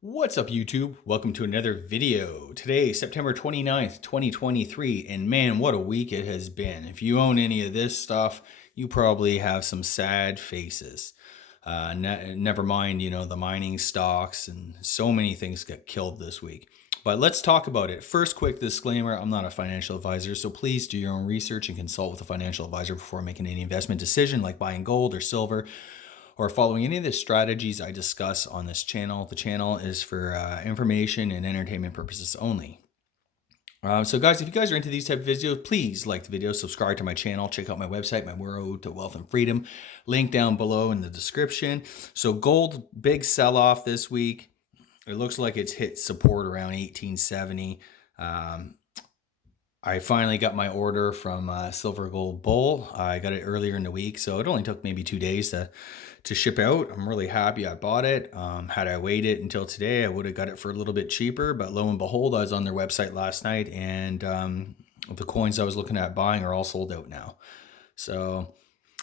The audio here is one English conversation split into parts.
What's up, YouTube? Welcome to another video. Today, September 29th, 2023, and man, what a week it has been. If you own any of this stuff, you probably have some sad faces. Never mind, the mining stocks and so many things got killed this week. But let's talk about it. First, quick disclaimer, I'm not a financial advisor, so please do your own research and consult with a financial advisor before making any investment decision like buying gold or silver or following any of the strategies I discuss on this channel. The channel is for information and entertainment purposes only. So guys, if you guys are into these type of videos, please like the video, subscribe to my channel, check out my website, my road to wealth and freedom, link down below in the description. So gold, big sell-off this week. It looks like it's hit support around 1870. I finally got my order from Silver Gold Bull. I got it earlier in the week, so it only took maybe 2 days to ship out. I'm really happy I bought it. Had I waited until today, I would have got it for a little bit cheaper, but lo and behold, I was on their website last night, and the coins I was looking at buying are all sold out now. So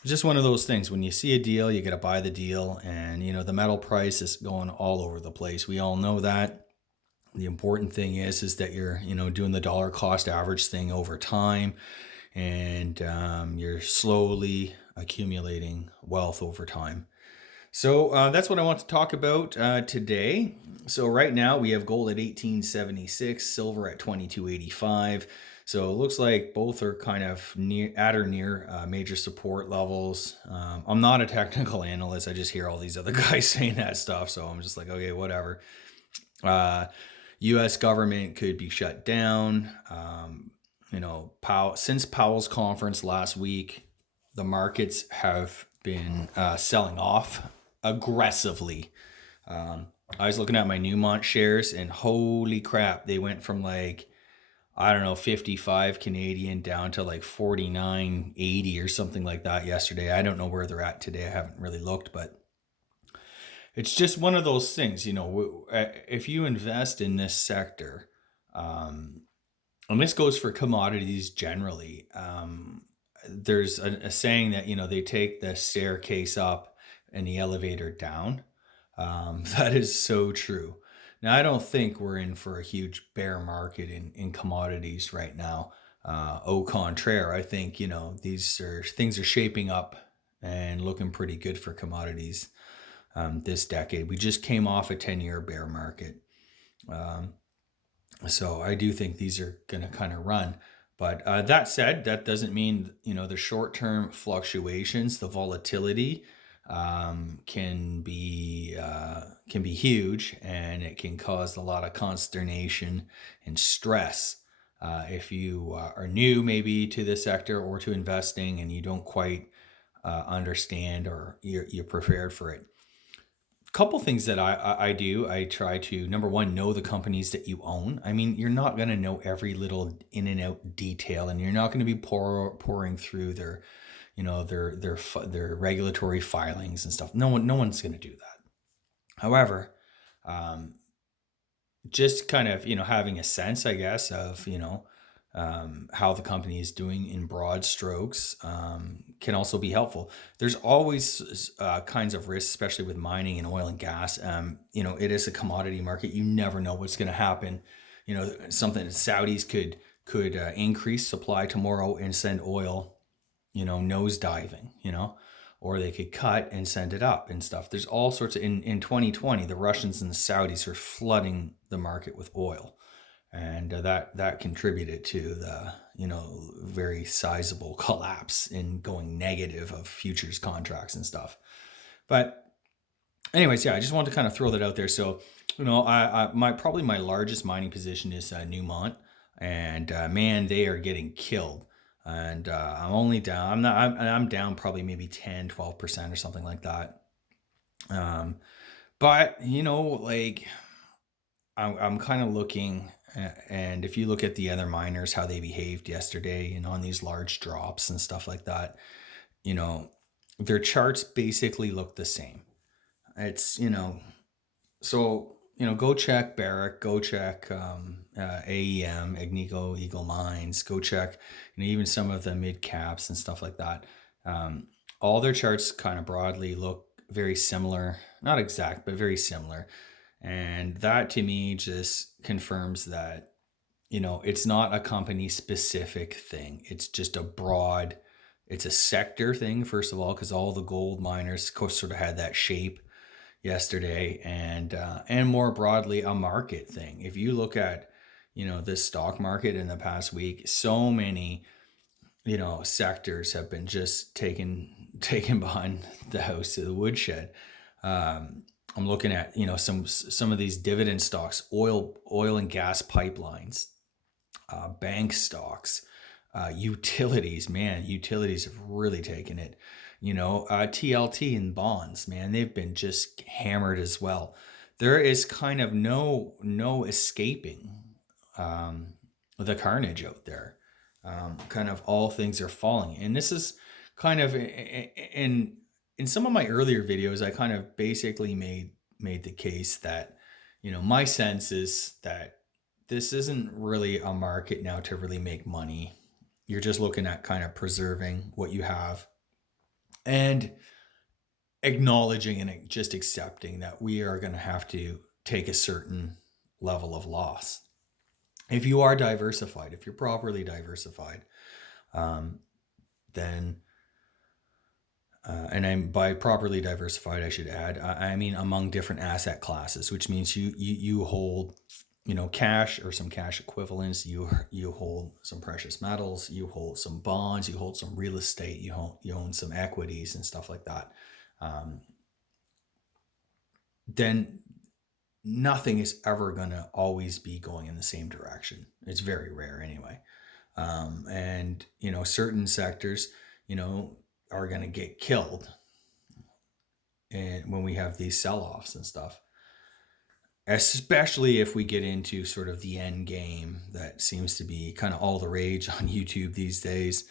it's just one of those things. When you see a deal, you got to buy the deal, and the metal price is going all over the place. We all know that. The important thing is that you're, doing the dollar cost average thing over time, and you're slowly accumulating wealth over time. So that's what I want to talk about today. So right now we have gold at 1876, silver at 2285. So it looks like both are kind of at or near major support levels. I'm not a technical analyst. I just hear all these other guys saying that stuff. So I'm just like, okay, whatever. U.S. government could be shut down. Since Powell's conference last week, the markets have been selling off aggressively. I was looking at my Newmont shares, and holy crap, they went from 55 Canadian down to 49.80 or something like that yesterday. I don't know where they're at today. I haven't really looked, but it's just one of those things, if you invest in this sector, and this goes for commodities generally, there's a saying that, they take the staircase up and the elevator down. That is so true. Now, I don't think we're in for a huge bear market in commodities right now. Au contraire, I think, things are shaping up and looking pretty good for commodities. This decade. We just came off a 10-year bear market. So I do think these are going to kind of run. But that said, that doesn't mean, the short-term fluctuations, the volatility can be huge, and it can cause a lot of consternation and stress. If you are new maybe to the sector or to investing and you don't quite understand or you're prepared for it. Couple things that I do. I try to, number one, know the companies that you own. I mean, you're not going to know every little in and out detail, and you're not going to be pouring through their regulatory filings and stuff. No one's going to do that. However, just kind of, having a sense, I guess, of, how the company is doing in broad strokes can also be helpful. There's always kinds of risks, especially with mining and oil and gas. It is a commodity market. You never know what's going to happen. Something Saudis could increase supply tomorrow and send oil, nose diving, or they could cut and send it up and stuff. There's all sorts of, in 2020, the Russians and the Saudis are flooding the market with oil. And that contributed to the, very sizable collapse in going negative of futures contracts and stuff. But anyways, I just wanted to kind of throw that out there. So, probably my largest mining position is Newmont, and man, they are getting killed. And I'm only down. I'm down probably maybe 10, 12% or something like that. But I'm kind of looking. And if you look at the other miners, how they behaved yesterday and on these large drops and stuff like that, their charts basically look the same. It's, so, go check Barrick, go check AEM, Agnico Eagle Mines, go check, even some of the mid caps and stuff like that. All their charts kind of broadly look very similar, not exact, but very similar. And that to me just confirms that, it's not a company specific thing. It's just a broad, it's a sector thing, first of all, because all the gold miners sort of had that shape yesterday, and more broadly, a market thing. If you look at, this stock market in the past week, so many, sectors have been just taken behind the house to the woodshed. I'm looking at, some of these dividend stocks, oil and gas pipelines, bank stocks, utilities. Man, utilities have really taken it. TLT and bonds, man, they've been just hammered as well. There is kind of no escaping um, the carnage out there. Kind of all things are falling, and this is kind of in some of my earlier videos. I kind of basically made the case that, my sense is that this isn't really a market now to really make money. You're just looking at kind of preserving what you have and acknowledging and just accepting that we are going to have to take a certain level of loss. If you are diversified, if you're properly diversified, um, then and I'm by properly diversified, I should add, I mean among different asset classes, which means you hold, cash or some cash equivalents. You hold some precious metals. You hold some bonds. You hold some real estate. You own some equities and stuff like that. Um, then nothing is ever going to always be going in the same direction. It's very rare anyway. And certain sectors, are going to get killed, and when we have these sell-offs and stuff, especially if we get into sort of the end game that seems to be kind of all the rage on YouTube these days.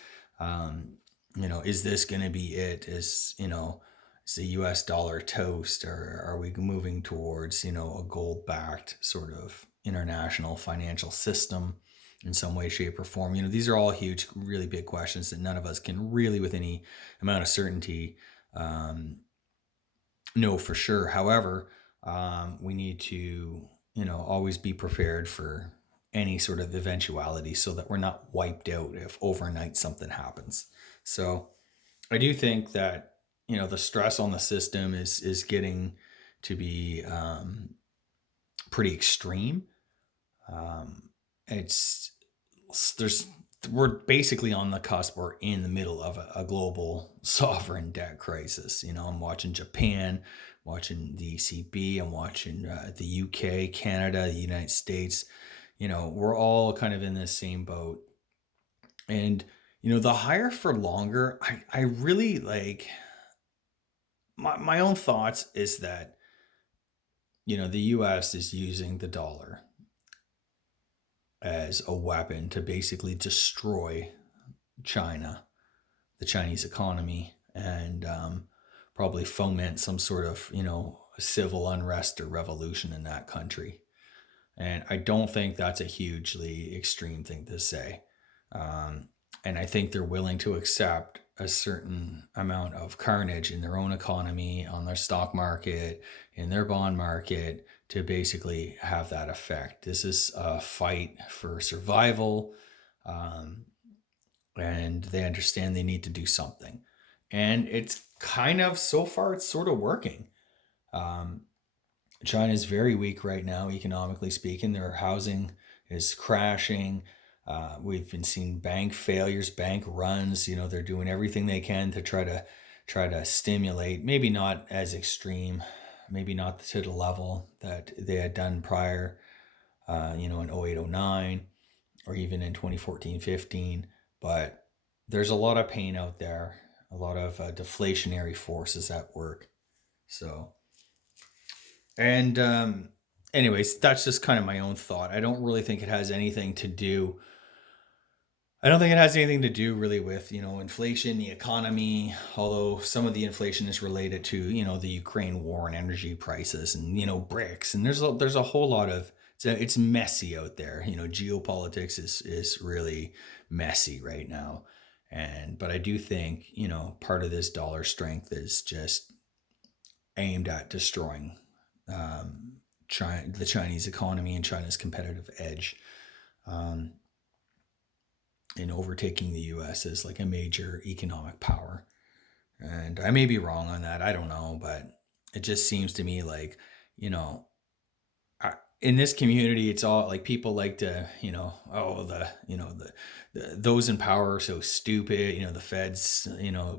Is this going to be it? Is the US dollar toast, or are we moving towards, a gold backed sort of international financial system in some way, shape, or form? These are all huge, really big questions that none of us can really, with any amount of certainty, know for sure. However, we need to, always be prepared for any sort of eventuality so that we're not wiped out if overnight something happens. So I do think that, the stress on the system is getting to be pretty extreme. It's there's We're basically on the cusp. We're in the middle of a global sovereign debt crisis. I'm watching Japan, watching the ECB, I'm watching the UK, Canada, the United States. We're all kind of in this same boat. And the higher for longer, I really like, my own thoughts is that, the US is using the dollar as a weapon to basically destroy China, the Chinese economy, and probably foment some sort of, civil unrest or revolution in that country. And I don't think that's a hugely extreme thing to say. Um, and I think they're willing to accept a certain amount of carnage in their own economy, on their stock market, in their bond market, to basically have that effect. This is a fight for survival. Um, and they understand they need to do something. And it's kind of, so far, it's sort of working. Um, China is very weak right now, economically speaking. Their housing is crashing. We've been seeing bank failures, bank runs. They're doing everything they can to try to stimulate. Maybe not as extreme, maybe not to the level that they had done prior. In 08, 09, or even in 2014, 15. But there's a lot of pain out there, a lot of deflationary forces at work. So, and anyways, that's just kind of my own thought. I don't really think it has anything to do. I don't think it has anything to do really with, inflation, the economy, although some of the inflation is related to, the Ukraine war and energy prices and, BRICS. And there's a whole lot of, it's messy out there. Geopolitics is really messy right now. But I do think, part of this dollar strength is just aimed at destroying the Chinese economy and China's competitive edge, um, in overtaking the U.S. as like a major economic power. And I may be wrong on that. I don't know, but it just seems to me like, you know, in this community, it's all like people like to, oh, those in power are so stupid. The Fed's,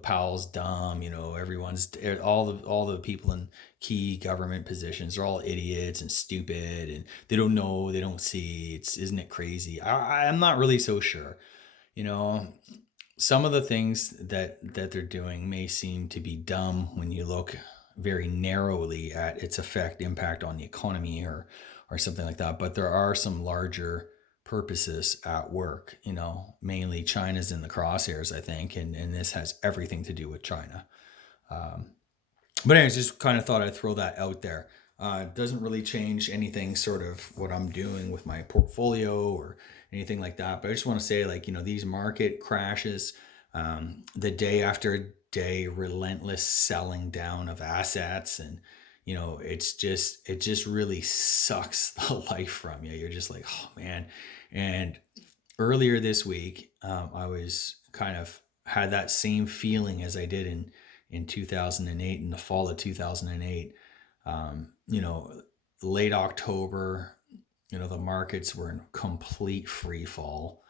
Powell's dumb. Everyone's all the people in key government positions are all idiots and stupid, and they don't know, they don't see. Isn't it crazy? I'm not really so sure. You know, some of the things that they're doing may seem to be dumb when you look very narrowly at its impact on the economy, or something like that, but there are some larger purposes at work. Mainly China's in the crosshairs, I think, and this has everything to do with China. um, but anyways, just kind of thought I'd throw that out there. It doesn't really change anything, sort of what I'm doing with my portfolio or anything like that. But I just want to say, like, these market crashes, the day after day, relentless selling down of assets, and it just really sucks the life from you. You're just like, oh man. And earlier this week, I was kind of had that same feeling as I did in 2008, in the fall of 2008. Um, you know, Late October, the markets were in complete free fall.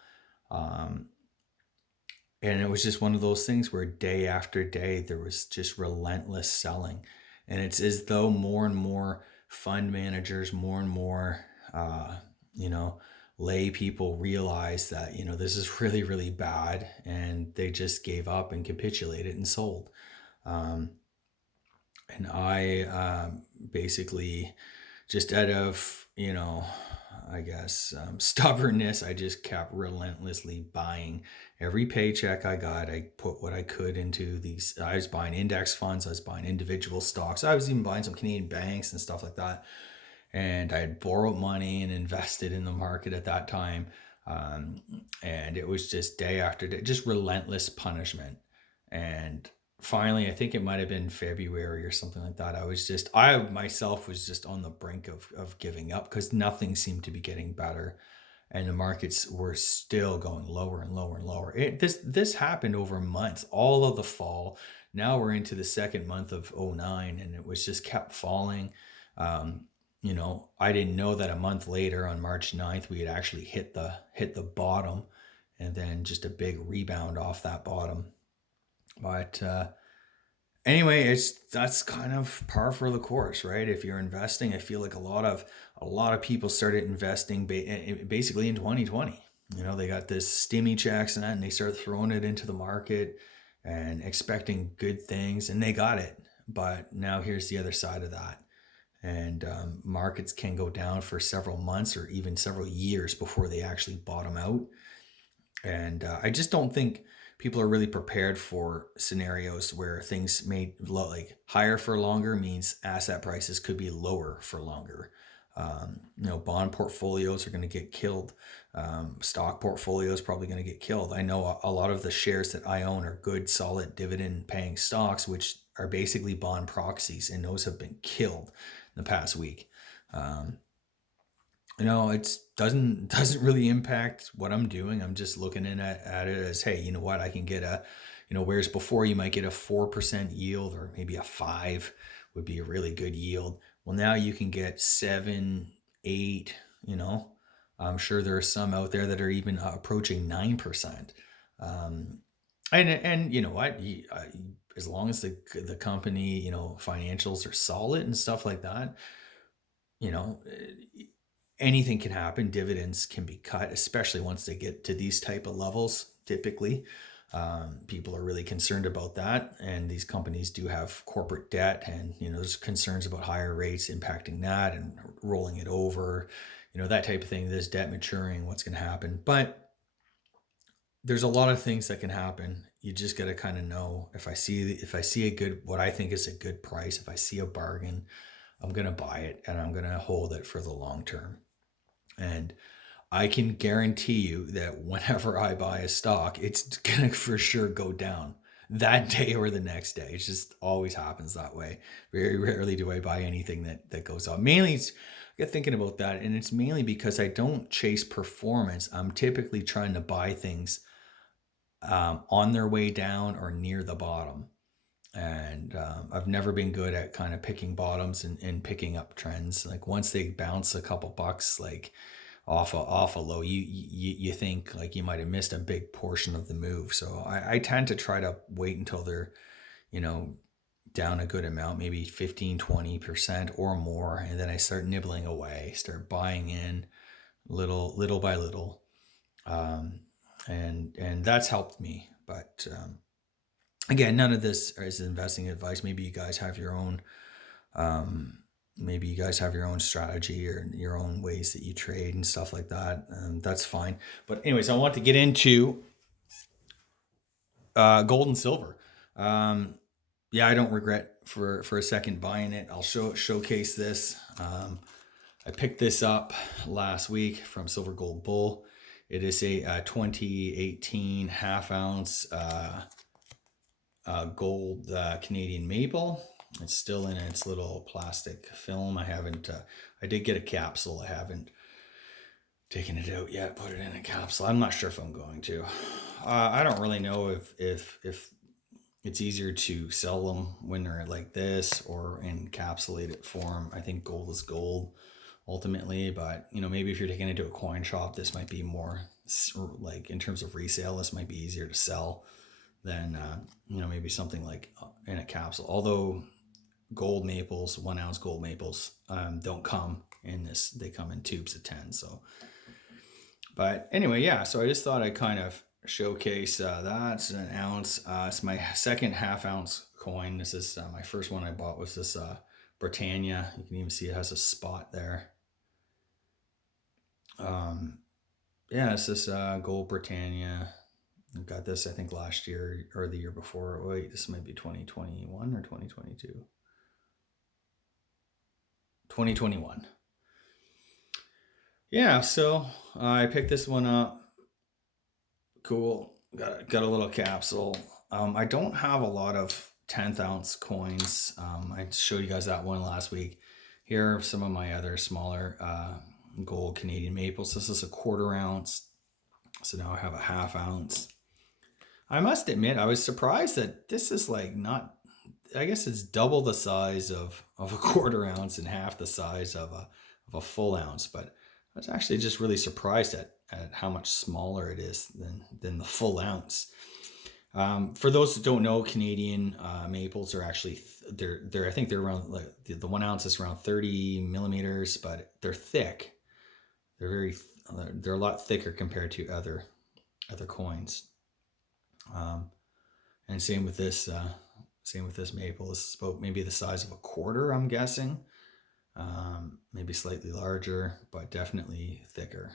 Um, and it was just one of those things where day after day there was just relentless selling, and it's as though more and more fund managers, more and more you know lay people realize that this is really, really bad, and they just gave up and capitulated and sold. um, and I, basically, just out of, I guess, stubbornness, I just kept relentlessly buying. Every paycheck I got, I put what I could into these. I was buying index funds, I was buying individual stocks, I was even buying some Canadian banks and stuff like that. And I had borrowed money and invested in the market at that time. Um, and it was just day after day, just relentless punishment. And finally, I think it might have been February or something like that, I myself was just on the brink of giving up, because nothing seemed to be getting better. And the markets were still going lower and lower and lower. This happened over months, all of the fall. Now we're into the second month of '09, and it was just kept falling. Um, I didn't know that a month later, on March 9th, we had actually hit the bottom, and then just a big rebound off that bottom. But anyway, that's kind of par for the course, right? If you're investing, I feel like a lot of people started investing basically in 2020. They got this stimmy checks and that, and they start throwing it into the market and expecting good things, and they got it. But now here's the other side of that. And markets can go down for several months or even several years before they actually bottom out. And I just don't think people are really prepared for scenarios where things may like higher for longer means asset prices could be lower for longer. Bond portfolios are going to get killed. Stock portfolios probably going to get killed. I know a lot of the shares that I own are good, solid dividend paying stocks, which are basically bond proxies, and those have been killed in the past week. Um, it doesn't really impact what I'm doing. I'm just looking at it as, hey, you know what, I can get whereas before you might get a 4% yield, or maybe a 5 would be a really good yield. Well, now you can get 7, 8. I'm sure there are some out there that are even approaching 9%. Um, and you know what, as long as the company, financials are solid and stuff like that, you know anything can happen. Dividends can be cut, especially once they get to these type of levels. Typically, people are really concerned about that, and these companies do have corporate debt, and there's concerns about higher rates impacting that and rolling it over, that type of thing. This debt maturing, what's going to happen? But there's a lot of things that can happen. You just got to kind of know, if I see a good, what I think is a good price, if I see a bargain, I'm going to buy it, and I'm going to hold it for the long term. And I can guarantee you that whenever I buy a stock, it's going to for sure go down. that day or the next day. It just always happens that way. Very rarely do I buy anything that goes up. Mainly, I get thinking about that, and it's mainly because I don't chase performance. I'm typically trying to buy things on their way down or near the bottom. And I've never been good at kind of picking bottoms and picking up trends. Like once they bounce a couple bucks, like off a low, you think like you might have missed a big portion of the move. So I tend to try to wait until they're, you know, down a good amount, maybe 15, 20% or more. And then I start nibbling away, start buying in little by little. Um, and that's helped me. But again, none of this is investing advice. Maybe you guys have your own, um, maybe you guys have your own strategy or your own ways that you trade and stuff like that. That's fine. But anyways, I want to get into gold and silver. Um, yeah, I don't regret for a second buying it. I'll showcase this. I picked this up last week from Silver Gold Bull. It is a 2018 half ounce gold Canadian maple. It's still in its little plastic film. I did get a capsule. I haven't taken it out yet, put it in a capsule. I'm not sure if I'm going to. I don't really know if it's easier to sell them when they're like this or in encapsulated form. I think gold is gold ultimately, but maybe if you're taking it to a coin shop, this might be more like in terms of resale, this might be easier to sell than maybe something like in a capsule. Although gold maples, 1 ounce gold maples, don't come in this; they come in tubes of 10. So, but anyway, yeah. So I just thought I'd kind of showcase that. It's an ounce. It's my second half ounce coin. This is my first one I bought was this Britannia. You can even see it has a spot there. Yeah, it's this gold Britannia. I got this, I think, last year or the year before. Wait, this might be 2021 or 2022. 2021. Yeah, so I picked this one up. Cool. Got a little capsule. I don't have a lot of 10th ounce coins. I showed you guys that one last week. Here are some of my other smaller gold Canadian maples. This is a 1/4 ounce. So now I have a half ounce. I must admit, I was surprised that this is like not, I guess it's double the size of a 1/4 ounce and half the size of a full ounce. But I was actually just really surprised at how much smaller it is than the full ounce. For those that don't know, Canadian maples are actually they're I think they're around like the 1 ounce is around 30 millimeters, but they're thick. They're they're a lot thicker compared to other coins. Um, and same with this maple. This is about maybe the size of a 1/4, I'm guessing. Maybe slightly larger, but definitely thicker.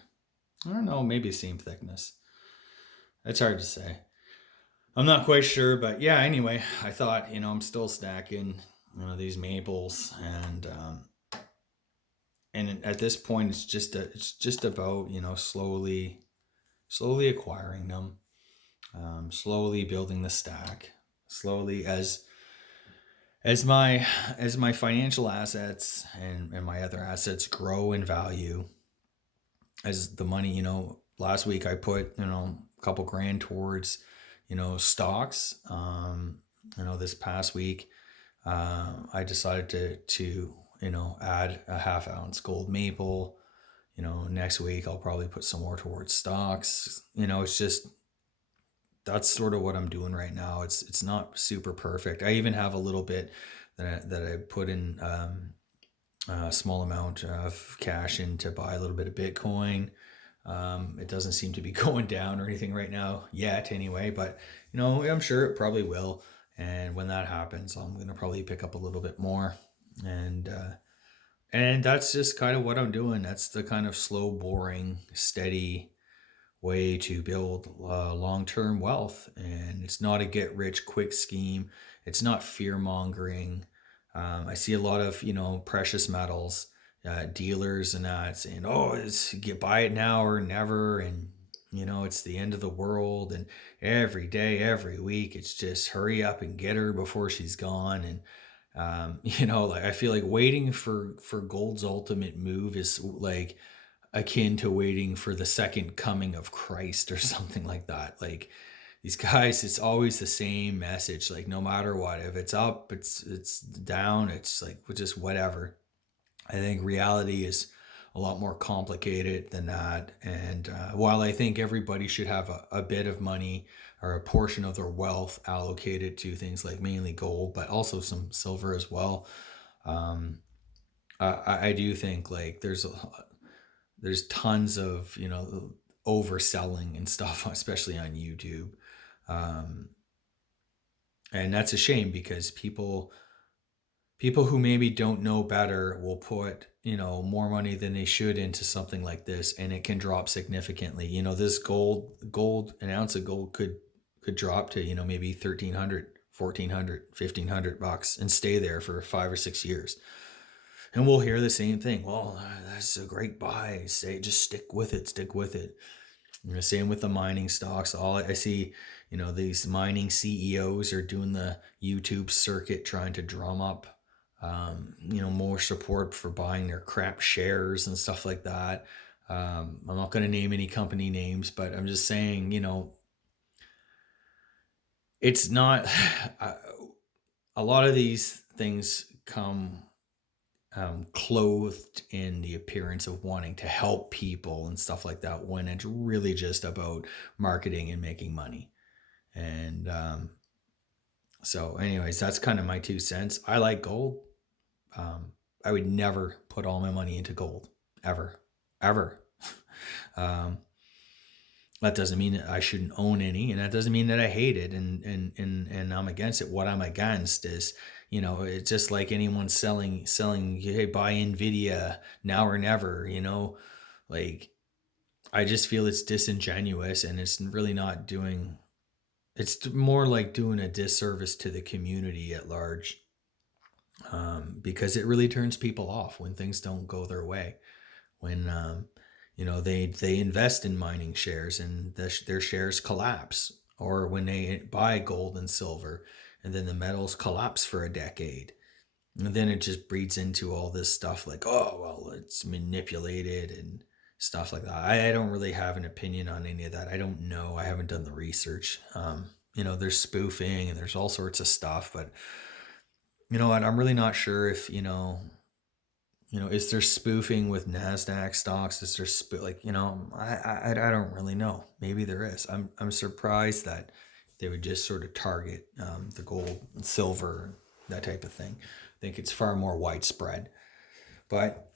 I don't know, maybe same thickness. It's hard to say. I'm not quite sure, but yeah. Anyway, I thought I'm still stacking these maples, and at this point it's just about slowly acquiring them, slowly building the stack, slowly as my as my financial assets and my other assets grow in value, as the money, last week I put a couple grand towards stocks. This past week I decided to add a half ounce gold maple. Next week I'll probably put some more towards stocks. It's just that's sort of what I'm doing right now. It's not super perfect. I even have a little bit that I put in a small amount of cash in to buy a little bit of Bitcoin. It doesn't seem to be going down or anything right now yet, anyway. But I'm sure it probably will. And when that happens, I'm gonna probably pick up a little bit more. And that's just kind of what I'm doing. That's the kind of slow, boring, steady way to build long-term wealth. And it's not a get rich quick scheme. It's not fear mongering. I see a lot of precious metals dealers and that saying, oh, it's get buy it now or never. And It's the end of the world, and every day, every week, it's just hurry up and get her before she's gone. And like I feel like waiting for gold's ultimate move is like akin to waiting for the second coming of Christ or something like that. Like these guys, it's always the same message. Like no matter what, if it's up, it's down, it's like just whatever. I think reality is a lot more complicated than that. And while I think everybody should have a bit of money or a portion of their wealth allocated to things like mainly gold, but also some silver as well, um, I do think like there's tons of overselling and stuff, especially on YouTube, um, and that's a shame because people who maybe don't know better will put more money than they should into something like this, and it can drop significantly. This gold an ounce of gold could drop to maybe 1300, 1400, 1500 bucks and stay there for 5 or 6 years, and we'll hear the same thing. Well, that's a great buy, say just stick with it, stick with it. Same with the mining stocks. All I see, these mining CEOs are doing the YouTube circuit trying to drum up, more support for buying their crap shares and stuff like that. I'm not going to name any company names, but I'm just saying, it's not, a lot of these things come clothed in the appearance of wanting to help people and stuff like that when it's really just about marketing and making money. And so, anyways, that's kind of my 2 cents. I like gold. I would never put all my money into gold, ever, ever. um, that doesn't mean that I shouldn't own any, and that doesn't mean that I hate it and I'm against it. What I'm against is, it's just like anyone selling, hey, buy Nvidia now or never. Like I just feel it's disingenuous, and it's really not doing. It's more like doing a disservice to the community at large, because it really turns people off when things don't go their way. When they invest in mining shares and their shares collapse, or when they buy gold and silver and then the metals collapse for a decade, and then it just breeds into all this stuff like, oh well, it's manipulated and stuff like that. I don't really have an opinion on any of that. I don't know. I haven't done the research. There's spoofing and there's all sorts of stuff, but you know what? I'm really not sure if is there spoofing with Nasdaq stocks? Is there like I don't really know. Maybe there is. I'm surprised that they would just sort of target the gold and silver, that type of thing. I think it's far more widespread. But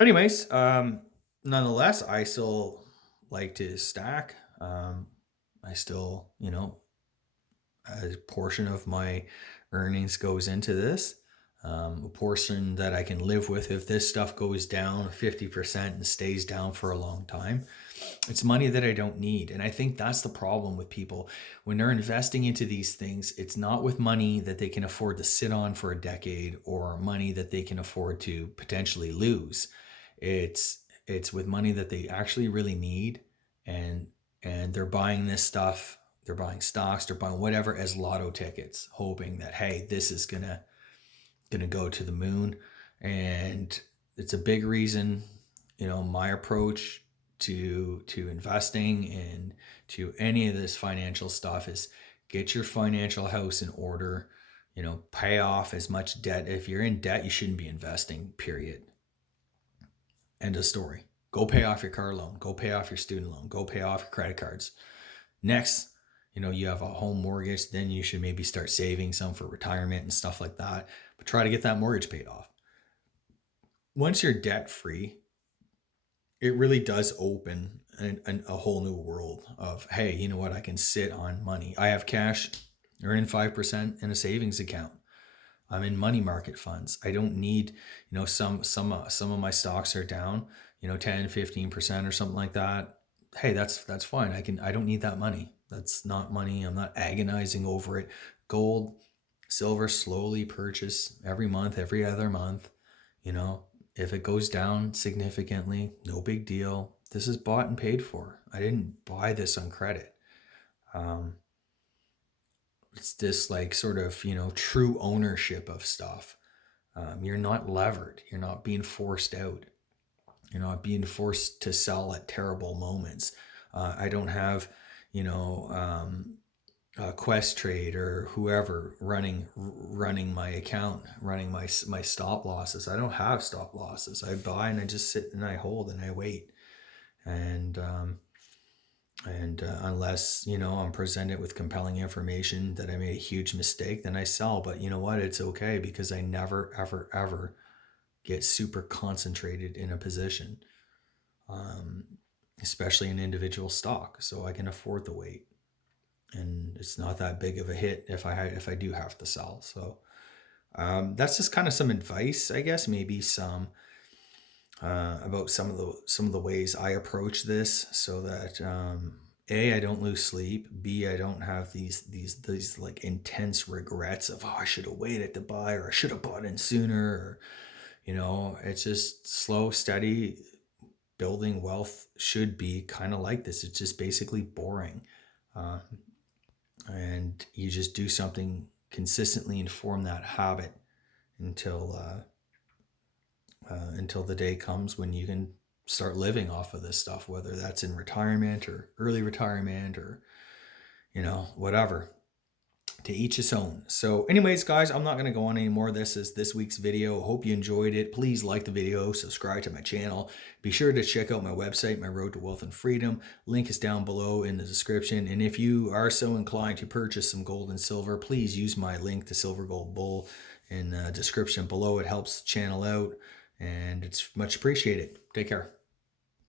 anyways, nonetheless, I still like to stack. I still, a portion of my earnings goes into this. A portion that I can live with if this stuff goes down 50% and stays down for a long time. It's money that I don't need. And I think that's the problem with people. When they're investing into these things, it's not with money that they can afford to sit on for a decade or money that they can afford to potentially lose. It's with money that they actually really need, and they're buying this stuff, they're buying stocks, they're buying whatever as lotto tickets, hoping that hey, this is gonna go to the moon. And it's a big reason, my approach to investing and to any of this financial stuff is get your financial house in order. Pay off as much debt. If you're in debt, you shouldn't be investing, period. End of story. Go pay off your car loan, go pay off your student loan, go pay off your credit cards. Next, you have a home mortgage, then you should maybe start saving some for retirement and stuff like that, but try to get that mortgage paid off. Once you're debt free, it really does open a whole new world of, hey, you know what, I can sit on money. I have cash earning 5% in a savings account. I'm in money market funds. I don't need, some of my stocks are down, 10, 15% or something like that. Hey, that's fine. I don't need that money. That's not money. I'm not agonizing over it. Gold, silver, slowly purchase every month, every other month. you know if it goes down significantly, no big deal. This is bought and paid for. I didn't buy this on credit. Um, it's this like sort of, true ownership of stuff. You're not levered. You're not being forced out. You're not being forced to sell at terrible moments. I don't have, you know, Quest Trade or whoever running my account, running my stop losses. I don't have stop losses. I buy and I just sit and I hold and I wait. And unless I'm presented with compelling information that I made a huge mistake, then I sell. But you know what? It's okay because I never ever ever get super concentrated in a position, um, especially in individual stock. So I can afford the wait, and it's not that big of a hit if I do have to sell. So that's just kind of some advice, I guess. Maybe some about some of the ways I approach this, so that a, I don't lose sleep. B, I don't have these like intense regrets of, oh, I should have waited to buy, or I should have bought in sooner, or it's just slow, steady building wealth should be kind of like this. It's just basically boring. Uh, and you just do something consistently and form that habit until until the day comes when you can start living off of this stuff, whether that's in retirement or early retirement or whatever. To each his own. So anyways, guys, I'm not going to go on anymore. This is this week's video. Hope you enjoyed it. Please like the video, subscribe to my channel. Be sure to check out my website, My Road to Wealth and Freedom. Link is down below in the description. And if you are so inclined to purchase some gold and silver, please use my link to Silver Gold Bull in the description below. It helps the channel out and it's much appreciated. Take care.